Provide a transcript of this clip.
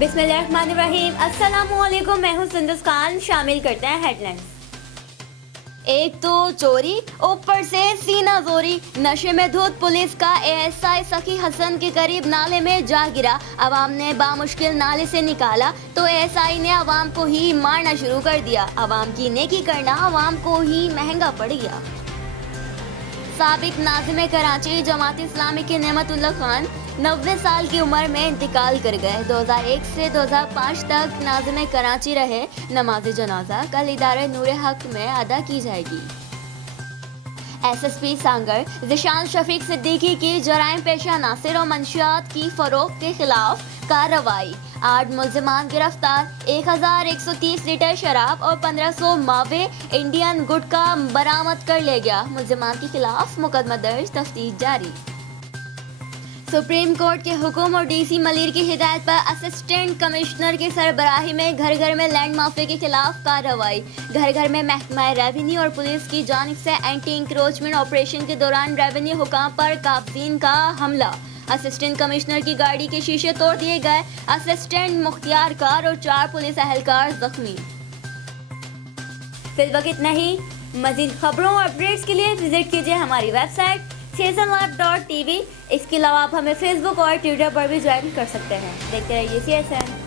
बिस्मिल्लाहिर्रहमानिर्रहीम। अस्सलामुअलैकुम, मैं हूँ सुंदस खान। शामिल करते हैं हेडलाइंस। एक तो चोरी, ऊपर से सीना जोरी। नशे में धुत पुलिस का एएसआई सखी हसन के करीब नाले में जा गिरा। अवाम ने बामुश्किल नाले से निकाला तो एएसआई ने अवाम को ही मारना शुरू कर दिया। अवाम की नेकी करना अवाम को ही महंगा पड़ गया। साबिक नाज़िम कराची जमात इस्लामी के नेमतुल्लाह खान 90 साल की उम्र में इंतकाल कर गए। 2001 से 2005 तक नाज़िम कराची रहे। नमाज जनाजा कल इदारे नूर हक में अदा की जाएगी। एसएसपी सांगर ज़िशान शफीक सिद्दीकी की जराइम पेशा नासिर और मंशियात की फरोख्त के खिलाफ कार्रवाई। 8 मुल्ज़िमान गिरफ्तार। 1130 लीटर शराब और 1500 मावे इंडियन गुटखा बरामद कर ले गया। मुल्ज़िमान के खिलाफ मुकदमा दर्ज, तफ्तीश जारी। सुप्रीम कोर्ट के हुक्म और डीसी मलिर की हिदायत पर असिस्टेंट कमिश्नर की सरबराही में घर घर में लैंड माफिया के खिलाफ कार्रवाई। घर घर में महकमा रेवेन्यू और पुलिस की जानिब से एंटी इंक्रोचमेंट ऑपरेशन के दौरान रेवेन्यू हुकाम पर काबजीन का हमला। असिस्टेंट कमिश्नर की गाड़ी के शीशे तोड़ दिए गए। असिस्टेंट मुख्तियार कार और 4 पुलिस एहलकार जख्मी। फिल वक्त इतना ही। मजीद खबरों और अपडेट्स के लिए विजिट कीजिए हमारी वेबसाइट csanlive.tv। इसके अलावा आप हमें फेसबुक और ट्विटर पर भी ज्वाइन कर सकते हैं। देखते रहिए CSN।